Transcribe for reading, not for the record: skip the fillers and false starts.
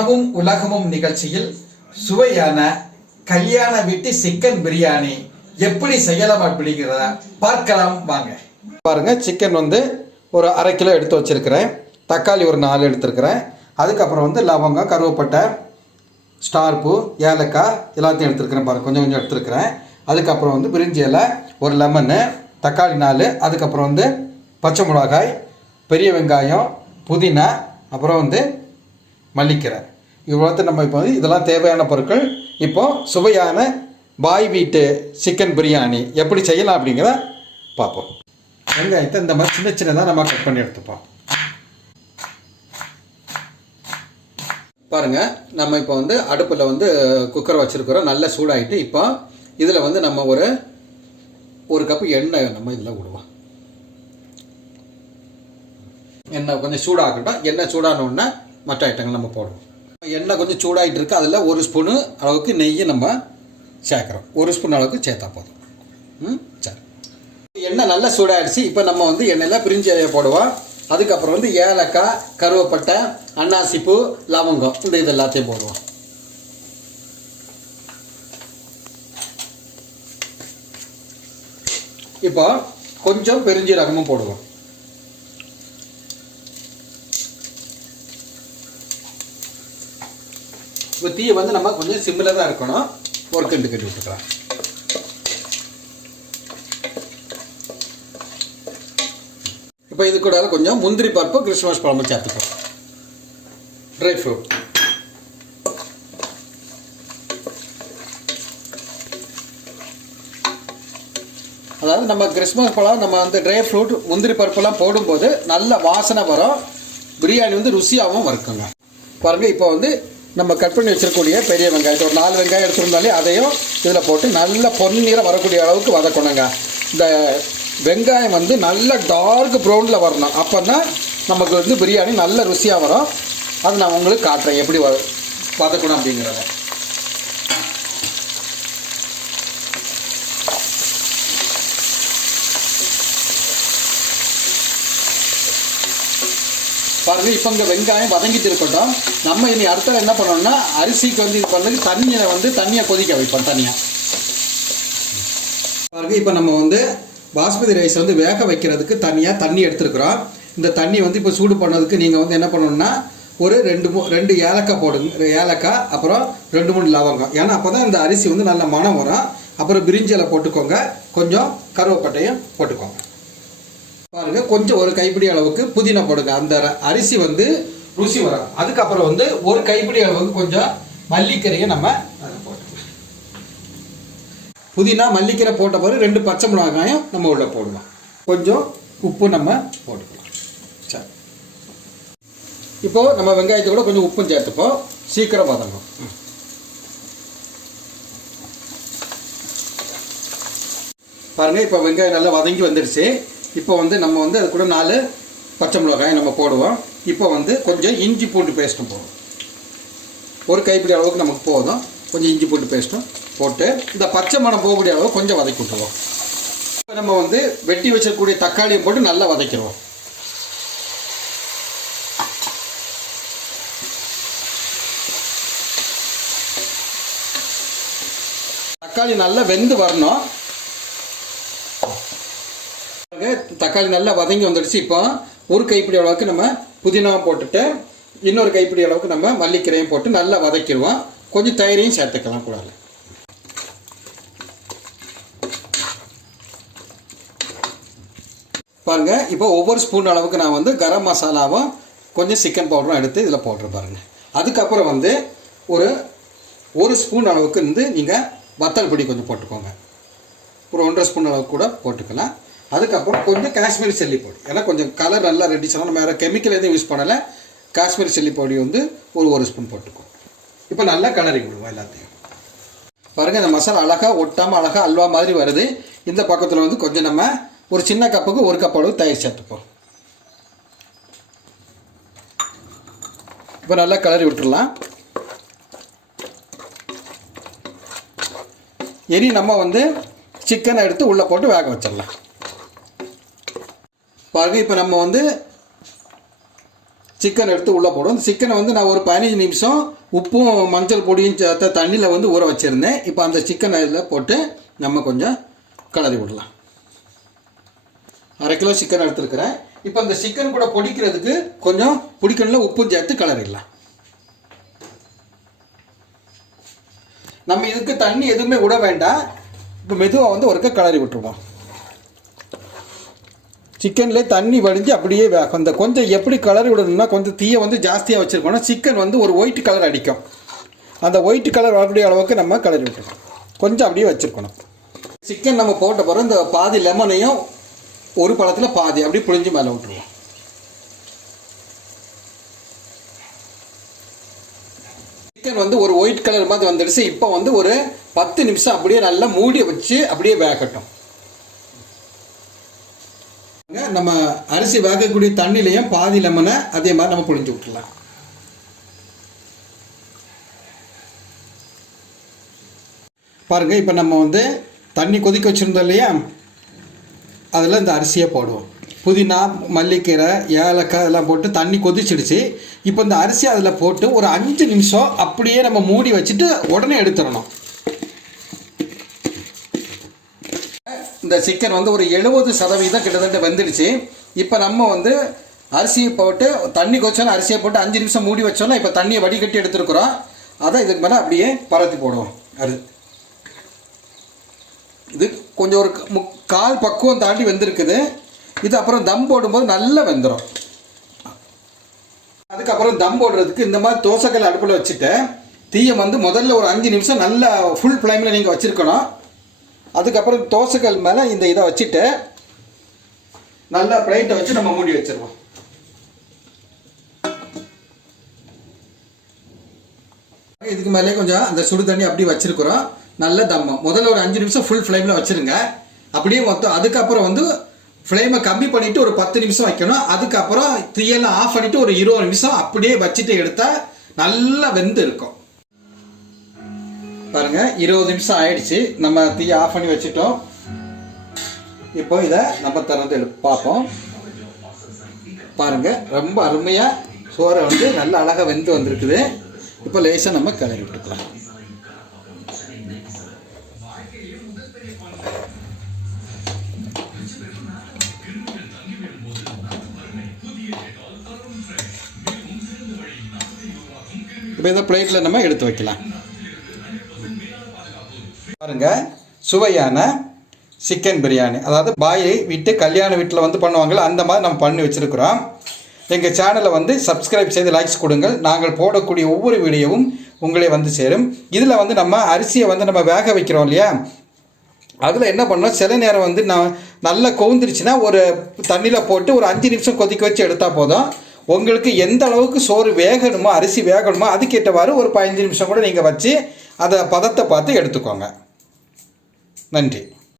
உணவும் உலகமும் நிகழ்ச்சியில் சுவையான கல்யாண வீட்டு சிக்கன் பிரியாணி எப்படி செய்யலாம் அப்படிங்கிறத பார்க்கலாம் வாங்க. பாருங்க, சிக்கன் வந்து ஒரு 1/2 கிலோ எடுத்து வச்சிருக்கிறேன். தக்காளி ஒரு 4 எடுத்துருக்கிறேன். அதுக்கப்புறம் வந்து லவங்கம், கருவேப்பட்டை, ஸ்டார் பூ, ஏலக்காய் எல்லாத்தையும் எடுத்துருக்கிறேன். பாருங்கள், கொஞ்சம் கொஞ்சம் எடுத்துருக்கிறேன். அதுக்கப்புறம் வந்து பிரிஞ்சி இலை, ஒரு லெமனு, தக்காளி 4, அதுக்கப்புறம் வந்து பச்சை மிளகாய், பெரிய வெங்காயம், புதினா, அப்புறம் வந்து மல்லிக்கீரை. இவ்வளோத்து நம்ம இப்போ வந்து இதெல்லாம் தேவையான பொருட்கள். இப்போது சுவையான பாய் வீட்டு சிக்கன் பிரியாணி எப்படி செய்யலாம் அப்படிங்கிறத பார்ப்போம். வெங்காயத்தை இந்த மாதிரி சின்ன சின்னதாக நம்ம கட் பண்ணி எடுத்துப்போம். பாருங்கள், நம்ம இப்போ வந்து அடுப்பில் வந்து குக்கரை வச்சுருக்கிறோம். நல்லா சூடாகிட்டு இப்போ இதில் வந்து நம்ம ஒரு கப்பு எண்ணெய் நம்ம இதில் விடுவோம். எண்ணெய் கொஞ்சம் சூடாகட்டும். எண்ணெய் சூடானோடனே மற்ற ஐட்டங்கள் நம்ம போடுவோம். எண்ணெய் கொஞ்சம் சூடாகிட்டு இருக்குது. அதில் 1 ஸ்பூனு அளவுக்கு நெய்யை நம்ம சேர்க்குறோம். 1 ஸ்பூன் அளவுக்கு சேர்த்தா போதும். சரி, எண்ணெய் நல்லா சூடாகிடுச்சு. இப்போ நம்ம வந்து எண்ணெயில் பிரிஞ்சி இலையை போடுவோம். அதுக்கப்புறம் வந்து ஏலக்காய், கருவேப்பட்டை, அன்னாசிப்பூ, லவங்கம், இது எல்லாத்தையும் போடுவோம். இப்போ கொஞ்சம் பெருஞ்சீரகமும் போடுவோம். இப்போ தீயை வந்து நம்ம கொஞ்சம் சிம்மில் தான் இருக்கணும். ஒரு கிண்டு கட்டி விட்டுக்கலாம். இப்போ இது கூட கொஞ்சம் முந்திரி பருப்பு, கிறிஸ்மஸ் பழமும் சேர்த்துப்போம். Dry fruit. அதாவது நம்ம கிறிஸ்மஸ் பழம், நம்ம அந்த ட்ரை ஃப்ரூட், முந்திரி பருப்பெல்லாம் போடும்போது நல்ல வாசனை வரும். பிரியாணி வந்து ருசியாகவும் இருக்குங்க. பாருங்கள், இப்போ வந்து நம்ம கட் பண்ணி வச்சிருக்கக்கூடிய பெரிய வெங்காயத்தை ஒரு 4 வெங்காயம் எடுத்துருந்தாலே அதையும் இதில் போட்டு நல்ல பொன்னிறம் வரக்கூடிய அளவுக்கு வதக்கணுங்க. இந்த வெங்காயம் வந்து நல்ல டார்க் ப்ரௌனில் வரணும். அப்போன்னா நமக்கு வந்து பிரியாணி நல்ல ருசியாக வரும். அது நான் உங்களுக்கு காட்டுறேன் எப்படி வதக்கணும் அப்படிங்கிறத. பாருங்கள், இப்போ இங்கே வெங்காயம் வதங்கிட்டு இருக்கட்டும். நம்ம இனி அடுத்த என்ன பண்ணோம்னா அரிசிக்கு வந்து இது பண்ணுறதுக்கு தண்ணியை கொதிக்க வைப்போம் தனியாக. பாருங்கள், இப்போ நம்ம வந்து பாஸ்மதி ரைஸ் வந்து வேக வைக்கிறதுக்கு தனியாக தண்ணி எடுத்துருக்குறோம். இந்த தண்ணி வந்து இப்போ சூடு பண்ணதுக்கு நீங்கள் வந்து என்ன பண்ணணும்னா ஒரு 2 ஏலக்காய் போடுங்க. ஏலக்காய், அப்புறம் 2-3 லவங்கம். ஏன்னா அப்போ தான் இந்த அரிசி வந்து நல்ல மனம் வரும். அப்புறம் பிரிஞ்சி இலை போட்டுக்கோங்க. கொஞ்சம் கருவேப்பட்டையும் போட்டுக்கோங்க. பாருங்கள், கொஞ்சம் ஒரு கைப்பிடி அளவுக்கு புதினா போடுங்க. அந்த அரிசி வந்து ருசி வரும். அதுக்கப்புறம் வந்து ஒரு கைப்பிடி அளவுக்கு கொஞ்சம் மல்லிக்கீரையை நம்ம போட்டுக்கலாம். புதினா, மல்லிக்கீரை போட்ட பிறகு 2 பச்சை மிளகாயும் நம்ம உள்ள போடலாம். கொஞ்சம் உப்பு நம்ம போட்டுக்கலாம். சரி, இப்போ நம்ம வெங்காயத்தை கூட கொஞ்சம் உப்பும் சேர்த்துப்போம். சீக்கிரம் வதங்கும். பாருங்கள், இப்போ வெங்காயம் நல்லா வதங்கி வந்துடுச்சு. இப்போ வந்து நம்ம வந்து அது கூட 4 பச்சை மிளகாய் நம்ம போடுவோம். இப்போ வந்து கொஞ்சம் இஞ்சி பூண்டு பேஸ்ட்டும் போடுவோம். ஒரு கைப்பிடி அளவுக்கு நமக்கு போதும். கொஞ்சம் இஞ்சி பூண்டு பேஸ்ட்டும் போட்டு இந்த பச்சை மணம் போகக்கூடிய அளவு கொஞ்சம் வதக்கி விட்டுருவோம். இப்போ நம்ம வந்து வெட்டி வச்சக்கூடிய தக்காளியை போட்டு நல்லா வதக்கிடுவோம். தக்காளி நல்லா வெந்து வரணும். தக்காளி நல்லா வதங்கி வந்துடுச்சு. இப்போ ஒரு கைப்பிடி அளவுக்கு நம்ம புதினாவும் போட்டுட்டு இன்னொரு கைப்பிடி அளவுக்கு நம்ம மல்லிக்கீரையும் போட்டு நல்லா வதக்கிடுவோம். கொஞ்சம் தயிரையும் சேர்த்துக்கலாம் கூட. பாருங்க, இப்போ ஒவ்வொரு ஸ்பூன் அளவுக்கு நான் வந்து கரம் மசாலாவும் கொஞ்சம் சிக்கன் பவுடரும் எடுத்து இதில் போட்டுரு பாருங்க. அதுக்கப்புறம் வந்து ஒரு ஸ்பூன் அளவுக்கு வந்து நீங்கள் வத்தல் பொடி கொஞ்சம் போட்டுக்கோங்க. ஒரு 1.5 ஸ்பூன் அளவுக்கு கூட போட்டுக்கலாம். அதுக்கப்புறம் கொஞ்சம் காஷ்மீரி சில்லி பொடி. ஏன்னா கொஞ்சம் கலர் நல்லா ரெட்டிச்சாலும் நம்ம வேறு கெமிக்கல் எதுவும் யூஸ் பண்ணலை. காஷ்மீரி சில்லி பொடி வந்து ஒரு ஸ்பூன் போட்டுக்கோ. இப்போ நல்லா கிளறி விடுவோம் எல்லாத்தையும். பாருங்கள், இந்த மசாலா அழகாக ஒட்டாமல் அழகாக அல்வா மாதிரி வருது. இந்த பக்கத்தில் வந்து கொஞ்சம் நம்ம ஒரு சின்ன கப்புக்கு 1 கப் அளவு தயிர் சேர்த்துப்போம். இப்போ நல்லா கிளறி விட்டுடலாம். இனி நம்ம வந்து சிக்கனை எடுத்து உள்ளே போட்டு வேக வச்சிடலாம். பாருங்கள், இப்போ நம்ம வந்து சிக்கன் எடுத்து உள்ளே போடும். இந்த சிக்கனை வந்து நான் ஒரு 15 நிமிஷம் உப்பும் மஞ்சள் பொடியும் சேர்த்த தண்ணியில் வந்து ஊற வச்சுருந்தேன். இப்போ அந்த சிக்கனை இதில் போட்டு நம்ம கொஞ்சம் கலரி விடலாம். 1/2 கிலோ சிக்கன் எடுத்துருக்கிறேன். இப்போ அந்த சிக்கன் கூட பொடிக்கிறதுக்கு கொஞ்சம் பிடிக்கணும்ல உப்பும் சேர்த்து கலரிடலாம். நம்ம இதுக்கு தண்ணி எதுவுமே விட வேண்டாம். இப்போ மெதுவாக வந்து ஒருக்க கலரி விட்டுருவோம். சிக்கன்லேயே தண்ணி வடிஞ்சு அப்படியே வேகும். அந்த கொஞ்சம் எப்படி கலரி விடணும்னா கொஞ்சம் தீயை வந்து ஜாஸ்தியாக வச்சுருக்கணும். சிக்கன் வந்து ஒரு ஒயிட் கலர் அடிக்கும். அந்த ஒயிட் கலர் வரக்கூடிய அளவுக்கு நம்ம கலரி விட்டுருக்கோம். கொஞ்சம் அப்படியே வச்சுருக்கணும். சிக்கன் நம்ம போட்ட பிறகு இந்த பாதி லெமனையும் ஒரு பழத்தில் பாதி அப்படியே புழிஞ்சு மேலே விட்டுருவோம். சிக்கன் வந்து ஒரு ஒயிட் கலர் மாதிரி வந்துடுச்சு. இப்போ வந்து ஒரு 10 நிமிஷம் அப்படியே நல்லா மூடி வச்சு அப்படியே வேகட்டும். நம்ம அரிசி வேகக்கூடிய தண்ணிலையும் பாதி லெமனை அதே மாதிரி நம்ம புழிஞ்சு விட்டுலாம். பாருங்க, இப்போ நம்ம வந்து தண்ணி கொதிக்க வச்சுருந்தோம் இல்லையா, அதில் இந்த அரிசியை போடுவோம். புதினா, மல்லிக்கீரை, ஏலக்காய் எல்லாம் போட்டு தண்ணி கொதிச்சிடுச்சு. இப்போ இந்த அரிசி அதில் போட்டு ஒரு 5 நிமிஷம் அப்படியே நம்ம மூடி வச்சுட்டு உடனே எடுத்துடணும். இந்த சிக்கன் வந்து ஒரு 70% கிட்டத்தட்ட வெந்துடுச்சு. இப்போ நம்ம வந்து அரிசியை போட்டு தண்ணி கொதிச்சோன்னா அரிசியை போட்டு 5 நிமிஷம் மூடி வச்சோன்னா இப்போ தண்ணியை வடிகட்டி எடுத்துருக்குறோம். அதை இதுக்கு மேலே அப்படியே பரத்தி போடுவோம். இது கொஞ்சம் ஒரு 1/4 பக்குவம் தாண்டி வெந்திருக்குது. இது அப்புறம் தம் போடும்போது நல்லா வெந்துடும். அதுக்கப்புறம் தம் போடுறதுக்கு இந்த மாதிரி தோசைக்கல் அடுப்பில் வச்சுட்டு தீயை வந்து முதல்ல ஒரு 5 நிமிஷம் நல்லா ஃபுல் ஃப்ளேமில் நீங்கள் வச்சுருக்கணும். அதுக்கப்புறம் தோசைக்கல் மேலே இந்த இதை வச்சுட்டு நல்லா பிளேட்டை வச்சு நம்ம மூடி வச்சிருவோம். இதுக்கு மேலே கொஞ்சம் அந்த சுடு தண்ணி அப்படி வச்சிருக்கிறோம். நல்ல தம்மம் முதல்ல ஒரு 5 நிமிஷம் ஃபுல் ஃப்ளேமில் வச்சுருங்க. அப்படியே மொத்தம் அதுக்கப்புறம் வந்து ஃப்ளேமை கம்மி பண்ணிவிட்டு ஒரு 10 நிமிஷம் வைக்கணும். அதுக்கப்புறம் தீயெல்லாம் ஆஃப் பண்ணிவிட்டு ஒரு 20 நிமிஷம் அப்படியே வச்சுட்டு எடுத்தால் நல்லா வெந்து இருக்கும். பாருங்க, 20 நிமிஷம் ஆயிடுச்சு. நம்ம தீயை ஆஃப் பண்ணி வச்சுட்டோம். இப்போ இதை நம்ம திறந்து பார்ப்போம். பாருங்க, ரொம்ப அருமையாக சோறை வந்து நல்ல அழகாக வெந்து வந்திருக்குது. இப்போ லேசாக நம்ம கிளறி விட்டுக்கலாம். இப்போ இந்த பிளேட்டில் நம்ம எடுத்து வைக்கலாம். பாருங்க, சுவையான சிக்கன் பிரியாணி, அதாவது பாயை விட்டு கல்யாண வீட்டில் வந்து பண்ணுவாங்கள்ல அந்த மாதிரி நம்ம பண்ணி வச்சுருக்கிறோம். எங்கள் சேனலை வந்து சப்ஸ்கிரைப் செய்து லைக்ஸ் கொடுங்கள். நாங்கள் போடக்கூடிய ஒவ்வொரு வீடியோவும் உங்களே வந்து சேரும். இதில் வந்து நம்ம அரிசியை வந்து நம்ம வேக வைக்கிறோம் இல்லையா, அதில் என்ன பண்ணோம், சில நேரம் வந்து நான் நல்லா கொவுந்துருச்சுன்னா ஒரு தண்ணியில் போட்டு ஒரு 5 நிமிஷம் கொதிக்க வச்சு எடுத்தால் போதும். உங்களுக்கு எந்த அளவுக்கு சோறு வேகணுமோ, அரிசி வேகணுமோ அதுக்கேற்றவாறு ஒரு 15 நிமிஷம் கூட நீங்கள் வச்சு அதை பதத்தை பார்த்து எடுத்துக்கோங்க. நன்றி.